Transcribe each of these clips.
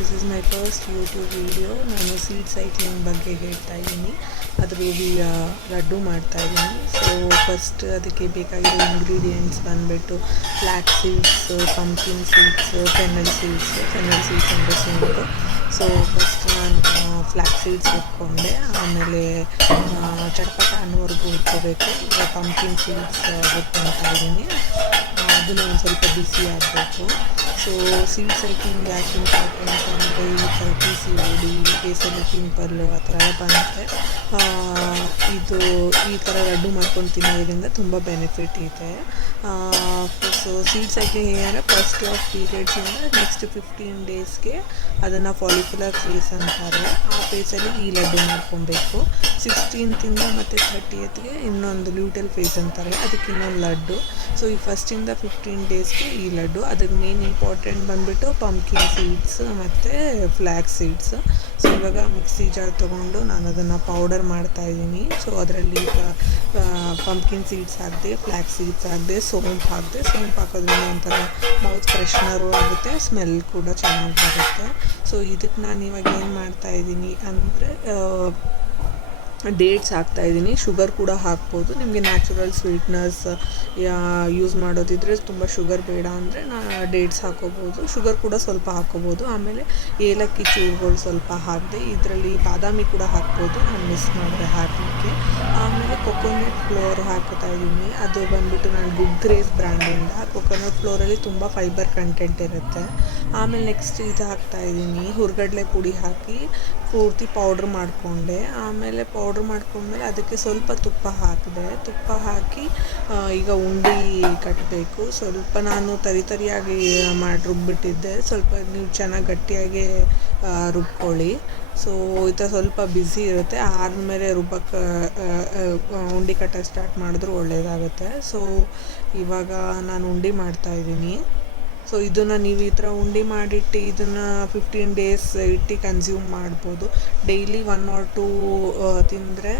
This is my first YouTube video. ನಾನು seed cycling ಬಗ್ಗೆ ಹೇಳ್ತಾ ಇದ್ದೀನಿ, ಅದ್ರ ಲಡ್ಡು ಮಾಡ್ತಾಯಿದ್ದೀನಿ. ಸೊ ಫಸ್ಟ್ ಅದಕ್ಕೆ ಬೇಕಾಗಿರೋ ಇಂಗ್ರೀಡಿಯೆಂಟ್ಸ್ ಬಂದುಬಿಟ್ಟು flax seeds, pumpkin seeds, fennel seeds ಅಂದರೆ ಶುಂಠಿ. ಸೊ ಫಸ್ಟ್ ನಾನು ಫ್ಲ್ಯಾಕ್ಸ್ ಸೀಡ್ಸ್ ಹುರ್ಕೊಂಡೆ, ಆಮೇಲೆ ಚಟಪಟ ಅನ್ನೋವರೆಗೂ ಹುರ್ಕೋಬೇಕು. ಈಗ ಪಂಪ್ಕಿನ್ ಸೀಡ್ಸ್ ಹುರ್ಕೊತಾ ಇದ್ದೀನಿ, ಅದನ್ನು ಒಂದು ಸ್ವಲ್ಪ ಬಿಸಿ ಆಗಬೇಕು. ಸೊ ಸೀಡ್ ಸೈಕ್ಲಿಂಗ್ ಯಾಕೆ ಇಂಪಾರ್ಟೆಂಟ್ ಅಂದರೆ ಈ ಥರ PCOD, ಕೇಸಲ್ಲಿ ಪಿಂಪಲ್ಲು ಆ ಥರ ಬಂದರೆ ಈ ಥರ ಲಡ್ಡು ಮಾಡ್ಕೊಂಡು ತಿನ್ನೋದ್ರಿಂದ ತುಂಬ ಬೆನಿಫಿಟ್ ಇದೆ. ಸೊ ಸೀಡ್ ಸೈಕ್ಲಿಂಗ್ ಏನಂದರೆ ಫಸ್ಟ್ ಆಫ್ ಪೀರಿಯಡ್ಸಿಂದ ನೆಕ್ಸ್ಟ್ 15 ಡೇಸ್ಗೆ ಅದನ್ನು ಫಾಲಿಕ್ಯುಲರ್ ಫೇಸ್ ಅಂತಾರೆ. ಆ ಫೇಸಲ್ಲಿ ಈ ಲಡ್ಡು ಮಾಡ್ಕೊಬೇಕು. 16th ಮತ್ತು 30th ಇನ್ನೊಂದು ಲ್ಯೂಟಲ್ ಫೇಸ್ ಅಂತಾರೆ, ಅದಕ್ಕೆ ಇನ್ನೊಂದು ಲಡ್ಡು. ಸೊ ಈ ಫಸ್ಟಿಂದ 15 ಡೇಸ್ಗೆ ಈ ಲಡ್ಡು. ಅದಕ್ಕೆ ಮೇನ್ ಇಂಪಾರ್ಟೆಂಟ್ ಬಂದುಬಿಟ್ಟು ಪಂಪ್ಕಿನ್ ಸೀಡ್ಸ್ ಮತ್ತು ಫ್ಲ್ಯಾಕ್ಸ್ ಸೀಡ್ಸ್. ಸೊ ಇವಾಗ ಮಿಕ್ಸಿ ಜಾರ್ ತೊಗೊಂಡು ನಾನು ಅದನ್ನು ಪೌಡರ್ ಮಾಡ್ತಾಯಿದ್ದೀನಿ. ಸೊ ಅದರಲ್ಲಿ ಪಂಪ್ಕಿನ್ ಸೀಡ್ಸ್ ಹಾಕಿದೆ, ಫ್ಲ್ಯಾಕ್ಸ್ ಸೀಡ್ಸ್ ಹಾಕಿದೆ, ಸೋಂಪು ಹಾಕಿದೆ. ಸೋಂಪು ಹಾಕೋದ್ರಿಂದ ಒಂಥರ ಮೌತ್ ಫ್ರೆಶ್ನರು ಆಗುತ್ತೆ, ಸ್ಮೆಲ್ ಕೂಡ ಚೆನ್ನಾಗಿ ಬರುತ್ತೆ. ಸೊ ಇದಕ್ಕೆ ನಾನು ಇವಾಗ ಏನು ಮಾಡ್ತಾಯಿದ್ದೀನಿ ಅಂದರೆ ಡೇಟ್ಸ್ ಹಾಕ್ತಾಯಿದ್ದೀನಿ. ಶುಗರ್ ಕೂಡ ಹಾಕ್ಬೋದು, ನಿಮಗೆ ನ್ಯಾಚುರಲ್ ಸ್ವೀಟ್ನರ್ಸ್ ಯೂಸ್ ಮಾಡೋದಿದ್ರೆ, ತುಂಬ ಶುಗರ್ ಬೇಡ ಅಂದರೆ ಡೇಟ್ಸ್ ಹಾಕೋಬೋದು, ಶುಗರ್ ಕೂಡ ಸ್ವಲ್ಪ ಹಾಕೋಬೋದು. ಆಮೇಲೆ ಏಲಕ್ಕಿ ಚೂರುಗಳು ಸ್ವಲ್ಪ ಹಾಕಿದೆ. ಇದರಲ್ಲಿ ಬಾದಾಮಿ ಕೂಡ ಹಾಕ್ಬೋದು, ನಾನು ಮಿಸ್ ಮಾಡಿದೆ ಹಾಕಲಿಕ್ಕೆ. ಆಮೇಲೆ ಕೊಕೊನಟ್ ಫ್ಲೋರ್ ಹಾಕ್ತಾಯಿದ್ದೀನಿ. ಅದು ಬಂದುಬಿಟ್ಟು ನಾನು ಗುಡ್ ಗ್ರೇಸ್ ಬ್ರ್ಯಾಂಡಿಂದ. ಕೊಕೊನಟ್ ಫ್ಲೋರಲ್ಲಿ ತುಂಬ ಫೈಬರ್ ಕಂಟೆಂಟ್ ಇರುತ್ತೆ. ಆಮೇಲೆ ನೆಕ್ಸ್ಟ್ ಇದು ಹಾಕ್ತಾಯಿದ್ದೀನಿ, ಹುರ್ಗಡ್ಲೆ ಪುಡಿ ಹಾಕಿ ಪೂರ್ತಿ ಪೌಡ್ರ್ ಮಾಡಿಕೊಂಡೆ. ಆಮೇಲೆ ಪೌಡ್ರ್ ಮಾಡ್ಕೊಂಡ್ಮೇಲೆ ಅದಕ್ಕೆ ಸ್ವಲ್ಪ ತುಪ್ಪ ಹಾಕಿದೆ. ತುಪ್ಪ ಹಾಕಿ ಈಗ ಉಂಡೆ ಕಟ್ಟಬೇಕು. ಸ್ವಲ್ಪ ನಾನು ತರಿಯಾಗಿ ಮಾಡಿ ರುಬ್ಬಿಟ್ಟಿದ್ದೆ, ಸ್ವಲ್ಪ ನೀವು ಚೆನ್ನಾಗಿ ಗಟ್ಟಿಯಾಗಿ ರುಬ್ಕೊಳ್ಳಿ. ಸೊ ಈ ಥರ ಸ್ವಲ್ಪ ಬಿಸಿ ಇರುತ್ತೆ, ಆದಮೇಲೆ ರುಬ್ಬಕ್ಕೆ ಉಂಡೆ ಕಟ್ಟಕ್ಕೆ ಸ್ಟಾರ್ಟ್ ಮಾಡಿದ್ರು ಒಳ್ಳೆಯದಾಗುತ್ತೆ. ಸೊ ಇವಾಗ ನಾನು ಉಂಡೆ ಮಾಡ್ತಾಯಿದ್ದೀನಿ. ಸೊ ಇದನ್ನು ನೀವು ಈ ಥರ ಉಂಡೆ ಮಾಡಿಟ್ಟು ಇದನ್ನು 15 ಡೇಸ್ ಇಟ್ಟು ಕನ್ಸ್ಯೂಮ್ ಮಾಡ್ಬೋದು. ಡೈಲಿ 1 or 2 ತಿಂದರೆ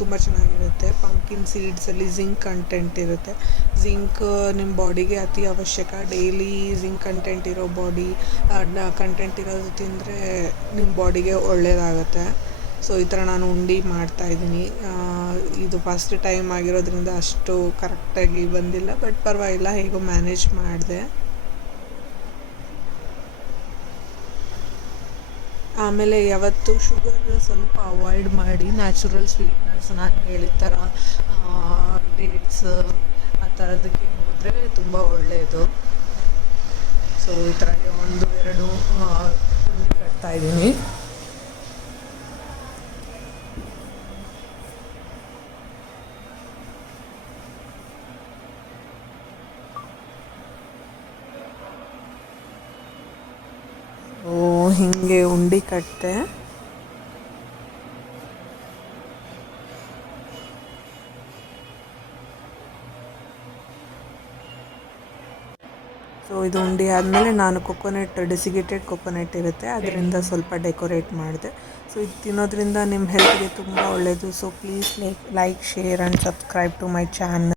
ತುಂಬ ಚೆನ್ನಾಗಿರುತ್ತೆ. ಪಂಪ್ಕಿನ್ ಸೀಡ್ಸಲ್ಲಿ ಜಿಂಕ್ ಕಂಟೆಂಟ್ ಇರುತ್ತೆ. ಜಿಂಕ್ ನಿಮ್ಮ ಬಾಡಿಗೆ ಅತಿ ಅವಶ್ಯಕ. ಡೈಲಿ ಜಿಂಕ್ ಕಂಟೆಂಟ್ ಇರೋದು ತಿಂದರೆ ನಿಮ್ಮ ಬಾಡಿಗೆ ಒಳ್ಳೆಯದಾಗುತ್ತೆ. ಸೊ ಈ ಥರ ನಾನು ಉಂಡೆ ಮಾಡ್ತಾಯಿದ್ದೀನಿ. ಇದು ಫಸ್ಟ್ ಟೈಮ್ ಆಗಿರೋದ್ರಿಂದ ಅಷ್ಟು ಕರೆಕ್ಟಾಗಿ ಬಂದಿಲ್ಲ, ಬಟ್ ಪರವಾಗಿಲ್ಲ, ಹೇಗೋ ಮ್ಯಾನೇಜ್ ಮಾಡಿದೆ. ಆಮೇಲೆ ಯಾವತ್ತು ಶುಗರ್ ಸ್ವಲ್ಪ ಅವಾಯ್ಡ್ ಮಾಡಿ, ನ್ಯಾಚುರಲ್ ಸ್ವೀಟ್ನರ್ಸ್ ನಾನು ಹೇಳಿದ ಥರ ಡೇಟ್ಸ್ ಆ ಥರದಕ್ಕೆ ಹೋದರೆ ತುಂಬ ಒಳ್ಳೆಯದು. ಸೊ ಈ ಥರ 1-2 ಕಟ್ತಾಯಿದ್ದೀನಿ. ಹೀಗೆ ಉಂಡೆ ಕಟ್ಟಿದೆ. ಸೊ ಇದು ಉಂಡೆ ಆದಮೇಲೆ ನಾನು ಡೆಸಿಗೇಟೆಡ್ ಕೊಕೊನಟ್ ಇರುತ್ತೆ, ಅದರಿಂದ ಸ್ವಲ್ಪ ಡೆಕೋರೇಟ್ ಮಾಡಿದೆ. ಸೊ ಇದು ತಿನ್ನೋದ್ರಿಂದ ನಿಮ್ಮ ಹೆಲ್ತ್ಗೆ ತುಂಬ ಒಳ್ಳೆಯದು. So please like, share and subscribe to my channel.